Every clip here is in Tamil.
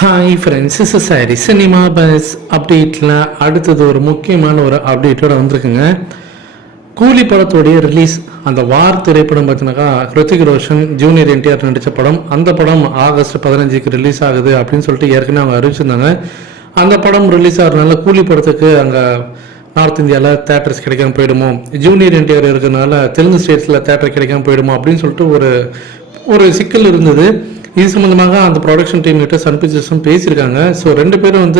Hi friends, is sorry cinema bus அப்டேட்டில் அடுத்தது ஒரு முக்கியமான ஒரு அப்டேட்டோட வந்திருக்குங்க. கூலி படத்தோடைய ரிலீஸ், அந்த வார் திரைப்படம் பார்த்தீங்கன்னாக்கா ஹிருத்திக் ரோஷன் ஜூனியர் என்டிஆர் நடித்த படம். அந்த படம் ஆகஸ்ட் 15 ரிலீஸ் ஆகுது அப்படின்னு சொல்லிட்டு ஏற்கனவே அவங்க அறிவிச்சிருந்தாங்க. அந்த படம் ரிலீஸ் ஆகிறதுனால கூலி படத்துக்கு அங்கே நார்த் இந்தியாவில் தேட்டர்ஸ் கிடைக்காம போயிடுமோ, ஜூனியர் என்டிஆர் இருக்கிறதுனால தெலுங்கு ஸ்டேட்ஸில் தேட்டர் கிடைக்காம போயிடுமோ அப்படின்னு சொல்லிட்டு ஒரு சிக்கல் இருந்தது. இது சம்மந்தமாக அந்த ப்ரொடக்ஷன் டீம் கிட்ட சன் பிக்சர்ஸும் பேசியிருக்காங்க. ஸோ ரெண்டு பேரும்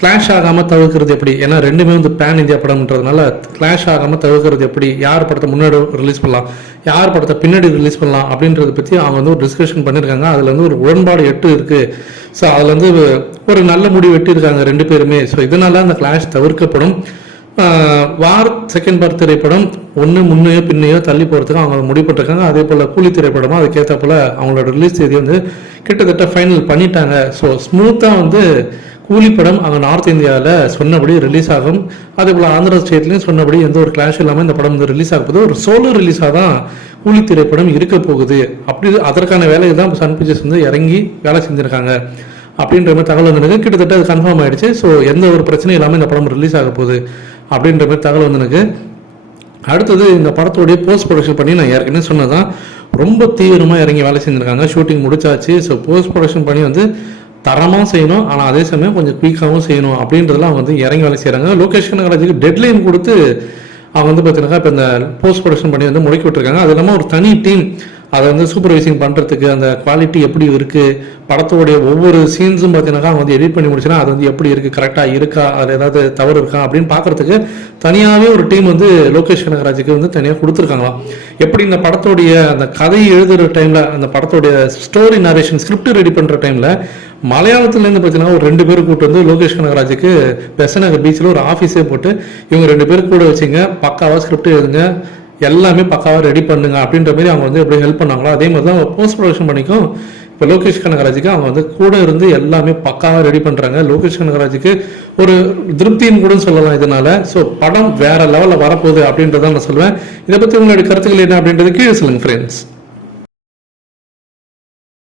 கிளாஷ் ஆகாமல் தவிர்க்கிறது எப்படி, ஏன்னா ரெண்டுமே பேன் இந்தியா படம்ன்றதுனால கிளாஷ் ஆகாமல் தவிர்க்கிறது எப்படி, யார் படத்தை முன்னாடி ரிலீஸ் பண்ணலாம், யார் படத்தை பின்னாடி ரிலீஸ் பண்ணலாம் அப்படின்றத பற்றி அவங்க ஒரு டிஸ்கஷன் பண்ணியிருக்காங்க. அதில் ஒரு உடன்பாடு 8 இருக்குது. ஸோ அதில் ஒரு நல்ல முடிவு வெட்டியிருக்காங்க ரெண்டு பேருமே. ஸோ இதனால அந்த கிளாஷ் தவிர்க்கப்படும். வார் செகண்ட் பார்ட் திரைப்படம் ஒன்று முன்னையோ பின்னையோ தள்ளி போகிறதுக்கு அவங்க முடிப்பட்டிருக்காங்க. அதே போல் கூலி திரைப்படமும் அதுக்கேற்ற போல் அவங்களோட ரிலீஸ் தேதி கிட்டத்தட்ட ஃபைனல் பண்ணிட்டாங்க. ஸோ ஸ்மூத்தாக கூலி படம் அங்கே நார்த் இந்தியாவில் சொன்னபடி ரிலீஸ் ஆகும். அதே போல் ஆந்திரா ஸ்டேட்லையும் சொன்னபடி எந்த ஒரு கிளாஷ் இல்லாமல் இந்த படம் ரிலீஸ் ஆக போகுது. ஒரு சோலோ ரிலீஸாக தான் கூலி திரைப்படம் இருக்க போகுது. அப்படி அதற்கான வேலையை தான் சன் பிக்சர்ஸ் இறங்கி வேலை செஞ்சுருக்காங்க அப்படின்ற மாதிரி தகவல் வந்திருக்கு. கிட்டத்தட்ட அது கன்ஃபார்ம் ஆயிடுச்சு. ஸோ எந்த ஒரு பிரச்சனையும் இல்லாமல் இந்த படம் ரிலீஸ் ஆக போகுது அப்படின்ற மாதிரி தகவல் வந்திருக்கு. அடுத்தது இந்த படத்தோடைய போஸ்ட் ப்ரொடக்ஷன் பண்ணி நான் ஏற்கனவே சொன்னதான் ரொம்ப தீவிரமாக இறங்கி வேலை செஞ்சுருக்காங்க. ஷூட்டிங் முடிச்சாச்சு. ஸோ போஸ்ட் ப்ரொடக்ஷன் பண்ணி தரமாக செய்யணும், ஆனால் அதே சமயம் கொஞ்சம் குயிக்காகவும் செய்யணும் அப்படின்றதுலாம் அவங்க இறங்கி வேலை செய்கிறாங்க. லோகேஷ் கனகராஜுக்கு டெட்லைன் கொடுத்து அவங்க பார்த்தீங்கன்னா இப்போ இந்த போஸ்ட் ப்ரொடக்ஷன் பண்ணி முடக்கி விட்டுருக்காங்க. அது இல்லாமல் ஒரு தனி டீம் அதை சூப்பர்வைசிங் பண்ணுறதுக்கு, அந்த குவாலிட்டி எப்படி இருக்குது, படத்தோடைய ஒவ்வொரு சீன்ஸும் பார்த்தீங்கன்னா அவங்க எடிட் பண்ணி முடிச்சுன்னா அது எப்படி இருக்குது, கரெக்டாக இருக்கா, அதில் ஏதாவது தவறு இருக்கா அப்படின்னு பார்க்குறதுக்கு தனியாகவே ஒரு டீம் லோகேஷ் கனகராஜுக்கு தனியாக கொடுத்துருக்காங்களாம். எப்படி இந்த படத்தோடைய அந்த கதையை எழுதுகிற டைமில், அந்த படத்தோடைய ஸ்டோரி நரேஷன் ஸ்கிரிப்ட் ரெடி பண்ணுற டைமில் மலையாளத்துலேருந்து பார்த்தீங்கன்னா ஒரு 2 பேர் கூப்பிட்டு லோகேஷ் கனகராஜுக்கு பெசநகர் பீச்சில் ஒரு ஆஃபீஸே போட்டு இவங்க 2 பேர் கூட வச்சுங்க, பக்காவாக ஸ்கிரிப்ட் எழுதுங்க, எல்லாமே பக்காவாக ரெடி பண்ணுங்க அப்படின்ற மாதிரி அவங்க எப்படி ஹெல்ப் பண்ணாங்களோ அதே மாதிரி தான் போஸ்ட் ப்ரொடக்ஷன் பண்ணிக்கும். இப்போ லோகேஷ் கனகராஜுக்கு அவங்க கூட இருந்து எல்லாமே பக்காவாக ரெடி பண்ணுறாங்க. லோகேஷ் கனகராஜுக்கு ஒரு திருப்தின்னு கூட சொல்லலாம் இதனால. ஸோ படம் வேற லெவலில் வரப்போகுது அப்படின்றதான் நான் சொல்லுவேன். இதை பற்றி உங்களுடைய கருத்துக்கள் என்ன அப்படின்றது கீழே சொல்லுங்க ஃப்ரெண்ட்ஸ்.